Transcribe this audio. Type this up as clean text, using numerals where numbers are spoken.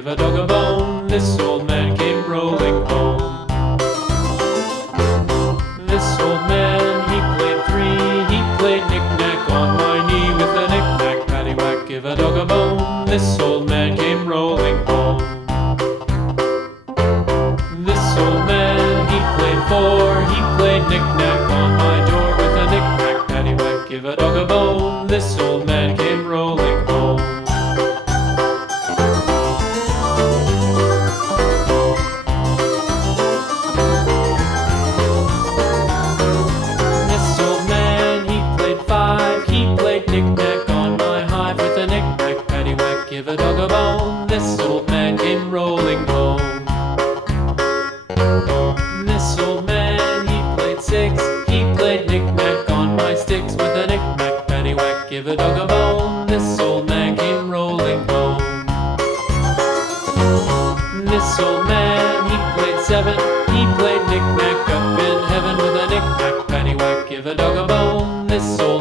give a dog a bone. This old man came rolling home. This old man, he played three. He played knick-knack on my knee with a knick-knack, paddywhack, give a dog a bone. This old man came rolling home. This old man, he played four. He played knick-knack on my door with a knick-knack, paddywhack, give a dog a bone. This old man came rolling home. This old man, he played five. He played knick-knack on my hive with a knick-knack, paddywhack, give a dog a bone. This old man came rolling home. This old man, he played six. He played knick-knack on my sticks with a knick-knack, paddywhack, give a dog a bone. This old man came rolling home. This old man, he played seven. He played knick-knack up in heaven with a knick-knack, paddywhack, give a dog a bone. This old